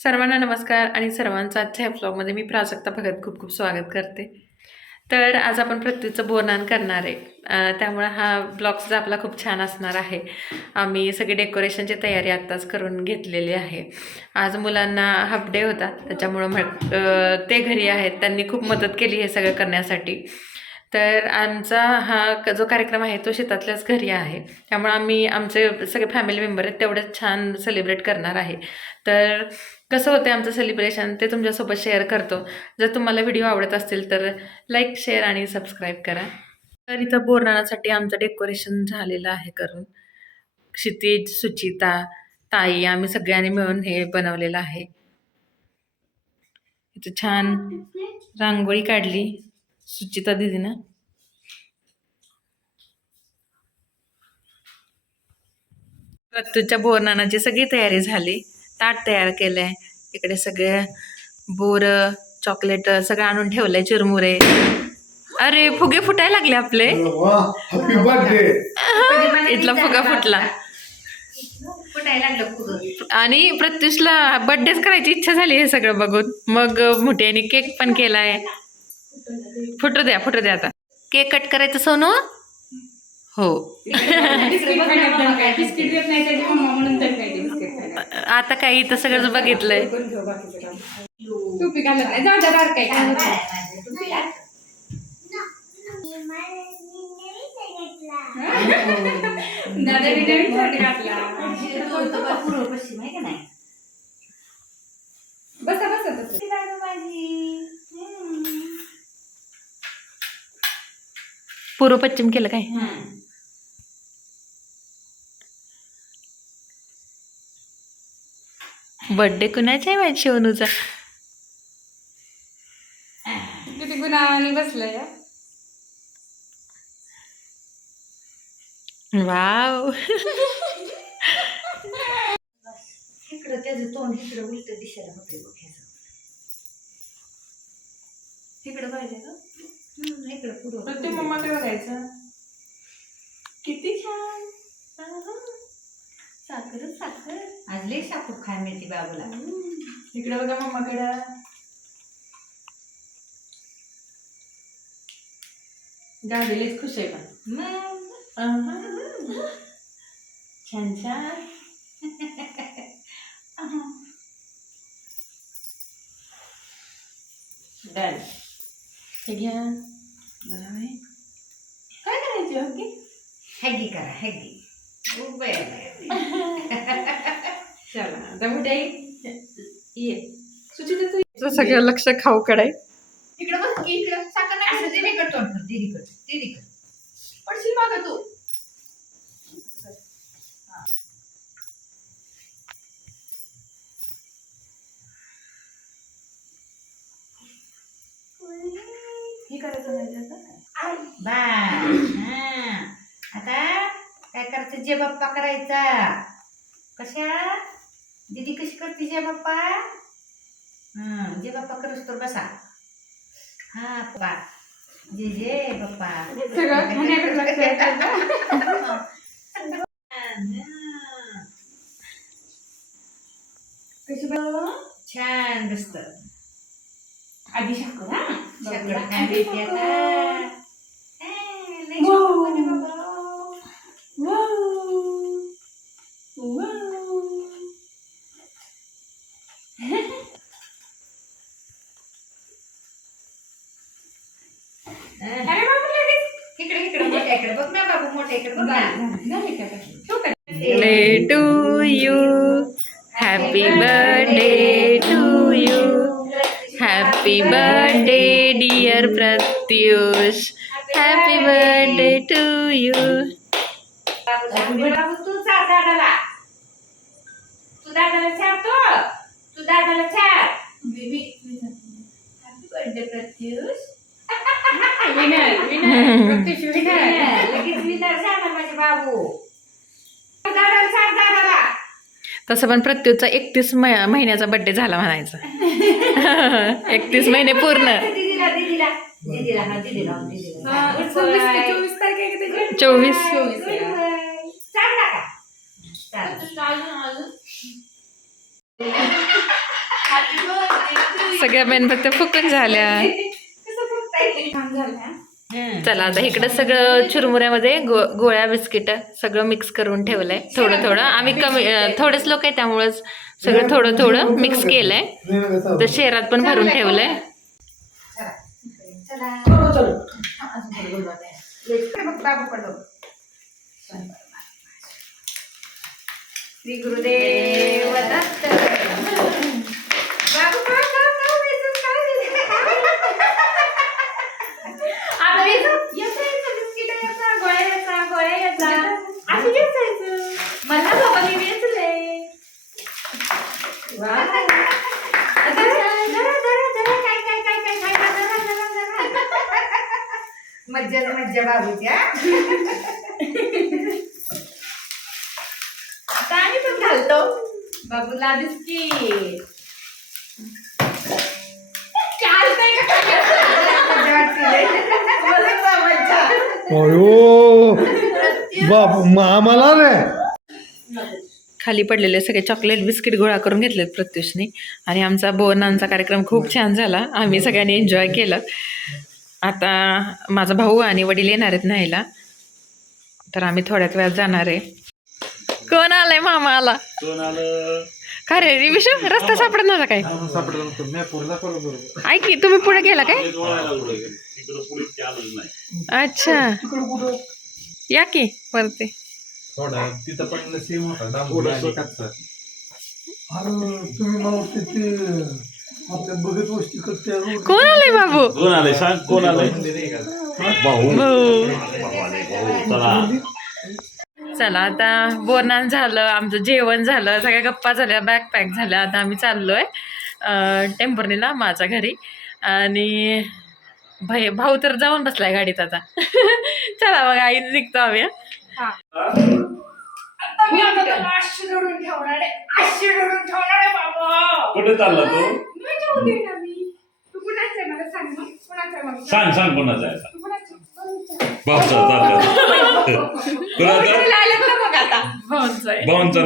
सर्वांना नमस्कार आणि सर्वांचं आजच्या ह्या ब्लॉगमध्ये मी प्राजक्ता भगत खूप खूप स्वागत करते. तर आज आपण पृथ्वीचं बोरनान करणार आहे. त्यामुळे हा ब्लॉगसुद्धा आपला खूप छान असणार आहे. आम्ही सगळी डेकोरेशनची तयारी आत्ताच करून घेतलेली आहे. आज मुलांना हाफ डे होता, त्याच्यामुळं ते घरी आहेत. त्यांनी खूप मदत केली हे सगळं करण्यासाठी. तर आमचा हा जो कार्यक्रम आहे तो शेतातल्याच घरी आहे. त्यामुळे आम्ही आमचे सगळे फॅमिली मेंबर आहेत तेवढंच छान सेलिब्रेट करणार आहे. तर कसं होतं आमचं सेलिब्रेशन ते तुमच्यासोबत शेअर करतो. जर तुम्हाला व्हिडिओ आवडत असतील तर लाईक, शेअर आणि सबस्क्राईब करा. तर इथं बोरनासाठी आमचं डेकोरेशन झालेलं आहे करून. क्षितिज, सुचिता, ताई आम्ही सगळ्यांनी मिळून हे बनवलेलं आहे. इथं छान रांगोळी काढली सुचिता दीदीनं. रत्तूच्या बोरनानाची सगळी तयारी झाली. ताट तयार केलंय. इकडे सगळे बोर, चॉकलेट सगळं आणून ठेवलंय, चिरमुरे. अरे फुगे फुटायला लागले आपले. Happy birthday. इथला फुगा फुटला फुटायला लागलं फुगं. आणि प्रत्युषला बर्थडेच करायची इच्छा झाली हे सगळं बघून. मग मोठ्याने केक पण केलाय. फुटू द्या आता. केक कट करायचं सोनू. हो बिस्किट देत नाही त्याची मम्मा म्हणून तर काय बिस्किट आता काय इथं सगळं बघितलंय. टोपी घालत नाही. जाऊ द्या बार काय दादा नवीन शर्ट घातला. पूर्व पश्चिम आहे का नाही? बसा बसा बसा. पूर्व पश्चिम केलं काय? बर्थडे कुणाचा आहे माझ्या शिवनूचा? किती गुणाने बसलाय. वाव. इकडं त्याचं तोंड इकडं उलट दिसायला होतंय बघ ह्याचं. तिकडे पाहिजे का? इकडं पूर्व. तर ते मम्माकडे बघायचं. किती छान. साखरच साखर. आज लई साखर खाय मिळते बाबूला. इकडे बघा मम्माकडं. गाडीलाच खुश आहे पण. छान छान. डन. हे घ्या. काय करायचं ओके? हॅगी करा हॅगी. चला आता मोठ्या ये सुचिता तू सगळं लक्ष खाऊकडे. इकडे बस की इकडे साखर नाही असं दीदीकडे तोंड कर, दीदीकडे. पडशील मागं तू. हे करायचं नाही आता. बाय. आता काय करायचं? जय बाप्पा करायचा. कशा दीदी कशी करते जय बाप्पा? जय बाप्पा करूस तर बसा. हा पप्पा. जय जय बाप्पा. सगळं खाण्याकडे लक्ष द्यायचं. कशी बनवा? छान मस्त. आधी साखर हा. सगळं काय माहिती आता. लय Wow. छान आहे बाबा. अरे बाबा लगेच. इकडे मोठ्याकडे बघ ना बाबू, मोठ्याकडे बघ ना. झाली का आता? ठेवू का? Birthday to you. Happy birthday to you. Happy birthday dear Pratyush. Happy birthday to you. बाबू तू चाल दादाला. तू दादाला चालतो. तू दादाला चाल. Happy birthday Pratyush. विनय प्रत्यक्ष विनय. लगेच विनर झाला माझे बाबू. दादाला चाल दादाला. तसं पण प्रत्युतचा 31 महिन्याचा बर्थडे झाला म्हणायचा. 31 महिने पूर्ण. दीदीला दीदीला दीदीला हा दीदीला हा, दीदीला. 24 तारीख आहे का त्याची? 24. 24 आहे. चाल ना का. चाल. अजून सगळ्या मेणबत्त्या फुकून झाल्या. छान झालं. चला आता इकडं सगळं चुरमुऱ्यामध्ये गोळ्या बिस्किट सगळं मिक्स करून ठेवलंय. थोडं थोडं आम्ही कमी थोडेच लोक आहे त्यामुळंच सगळं थोडं थोडं मिक्स केलंय. तर शेरात पण भरून ठेवलंय. श्री गुरुदेव दत्त. बाबू काय आता गोळ्या याचा असं वेचायचं. मला बाबा मी वेचलंय. मज्जा मज्जा बाबूच्या. आता आम्ही पण घालतो बाबूला बिस्किट. चालतंय बाप आम्हाला रे खाली पडलेले सगळे चॉकलेट बिस्किट गोळा करून घेतलेत प्रत्युषने. आणि आमचा बोनांचा कार्यक्रम खूप छान झाला. आम्ही सगळ्यांनी एन्जॉय केलं. आता माझा भाऊ आणि वडील येणार आहेत न्यायला. तर आम्ही थोड्याच वेळात जाणार आहे. कोण आलाय? मामा आला. काय रे विषय रस्ता सापडत नव्हता काय? ऐक की तुम्ही पुढे गेला काय? अच्छा या की वरती. तिथं पण सेम होता. तुम्ही मला तिथे आपल्या बघत वस्ती करते. कोण आलंय बाबू? कोण आलंय सांग? कोण आलंय? भाऊ. चला चला आता बोरनान झालं, आमचं जेवण झालं, सगळ्या गप्पा झाल्या, बॅग पॅक झाल्या. आता आम्ही चाललोय टेम्पोर्नीला माझ्या घरी. आणि भाऊ तर जाऊन बसलाय गाडीत आता. चला मग आई निघतो आम्ही. कुठे चालला तो? सांग सांग कोणाचा आहे? भाऊचा भाऊंचा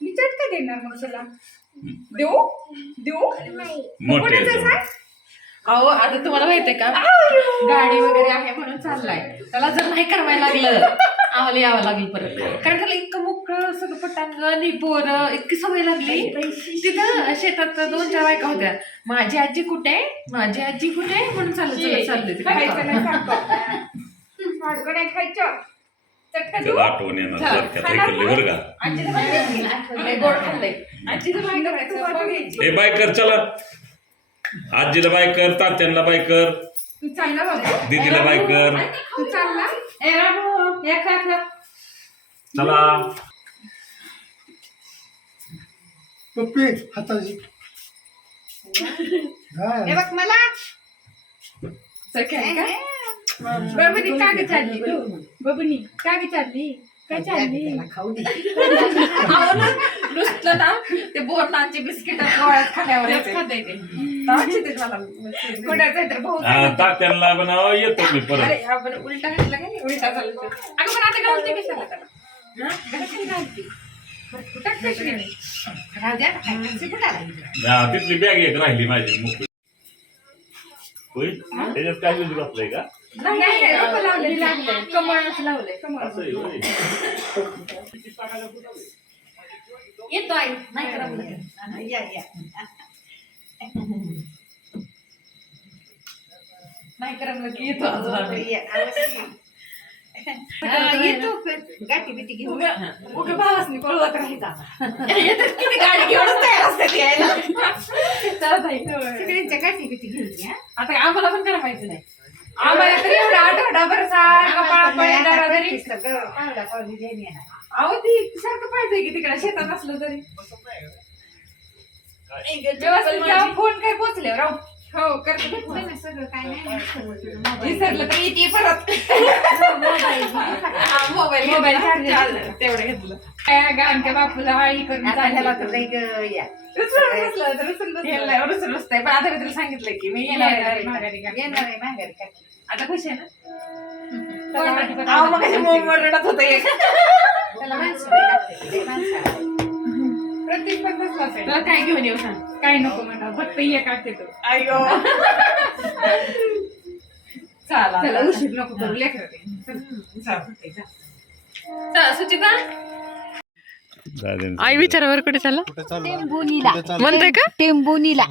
मी चटका देणार मग तुला. देऊ देऊ मोठे. अहो आता तुम्हाला माहितीये का गाडी वगैरे आहे म्हणून चाललाय. त्याला जर नाही करायला लागलं आम्हाला यावं लागेल परत. कारण त्याला इतकं मोकळं सगळं पटांगण पोरं इतकी सवय लागली. तिथं शेतात 2-4 बायका होत्या. माझी आजी कुठे माझी आजी कुठे म्हणून चालले खायचं चटका देऊ. त्याला आठवण येणार बरं का. गोड खाल्लंय. आजीचं बाय करायचं. ए बाय कर चला. आजीला बाय कर, तात्यांना बाय कर, तू चालला बाबा. दीदीला बाय कर. तू चालला. चला पप्पी हाताची हे बघ मला बबनी काय ग चालली तू? बबनी काय ग चालली? काय चालली? खाऊ दे. नुसतं ना ते बोरनांचे बिस्किट गोळ्यात खाण्यावर तात्यांना बनाव येतो मी परत. आपण उलटा घातला का नाही? उलटा चालतो. अगं पण आता घालते कशाला त्याला? घराखाली घालते. कुठं कशी नाही? राहू द्या, खायचं कुठं आला? हा, तिथली बॅग एक राहिली माझी मोकळी. होय त्याच्यात काय यूज घातलंय का? कमळच लावलंय. असं आहे होय. येतो आई नाही करा. या या नाही करा की येतो अजून आम्ही. येतो गाठी बिटी घेऊन. उगा भावासनी पळवत राहायचा. येतात किती गाडी घेऊनच तयार असतात यायला. चला ताई. सगळ्यांच्या गाठी बिटी घेऊन या. आता आम्हाला पण करा माहिती नाही. आम्हाला तरी एवढा आठवडा बरं अहो ती सारखं पाहिजे की तिकडे शेतात असलं तरी व्यवस्थित फोन काय पोचले राव. हो करते सगळं काय नाही विसरलं तर येते परत. मोबाईल तेवढं घेतलं. गाणच्या बापूला हळी करून ह्याला तर नाही ग या. रुसून बसतंय. पण आता मी तुला सांगितलंय की मी येणार आहे माघारी. येणार आहे माघारी का? आता खुश आहे ना? चला, मग रडत होतं एक. त्याला माणसं लागते, ते माणसं आहे. प्रत्येक पण बसला असेल. तुला काय घेऊन येऊ सांग. काय नको म्हणा फक्त ये काढते तो. अयो चला चला उशीर नको करू लेकरं ते. चल, फक्त जा. चला, सुचिता आई विचारावर कुठे चालला टेंबुनीला म्हणते का टेंबुनीला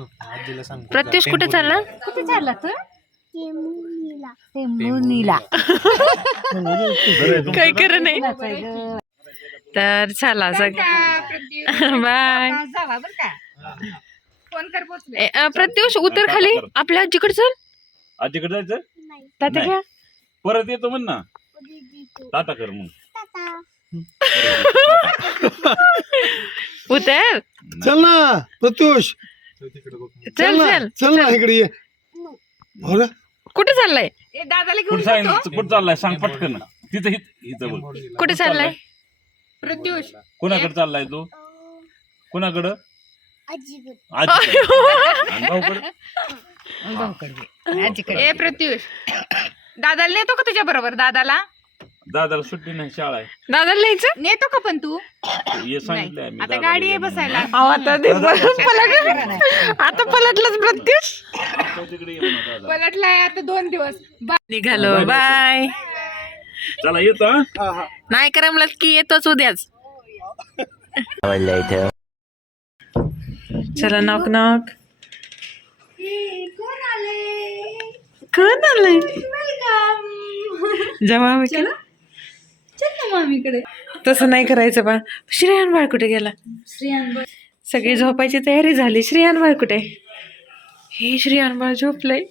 प्रत्युष कुठे चालला कुठे चालला तू टेंबुनीला काही खरं नाही तर चला सग बाय जावा बरं का फोन कर पोचले. प्रत्युष उतर खाली आपल्या आजीकडे चल आजीकडे जायचं तात्या नाही. घ्या परत येतो म्हण ना टाटा कर मग उतर चल ना प्रत्युष चल ना चल चल ना इकडे ये हो ना कुठे चाललाय ए, दादाला कुठं घेऊन सांग जातो. कुठं चाललाय सांग पटकन तिथं हिथं बोल कुठे चाललाय प्रत्युष कोणाकडे चाललाय तू कोणाकडं आजीकडं. आणि भाऊकडं? ए प्रत्युष दादाला नेतो का तुझ्या बरोबर दादाला दादाला सुट्टी नाही शाळा आहे दादाला लिहायचं नेतो का पण तू ये सांगितलंय आम्ही आता दादाला गाडी आहे ये म्हणून. बसायला. आता ते आता पलटलंच प्रत्युष तो तिकडे ये म्हणा दादा. पलटलाय आता 2 दिवस. निघालो बाय चला येतो हा नाही करमलत की येतोच उद्याच चला नॉक नॉक कोण आलंय जमा मामीकडे तसं नाही करायचं बा श्रेयान बाळ कुठे गेला सगळी झोपायची तयारी झाली श्रेयान बाळ कुठे हे श्रेयान बाळ झोपलंय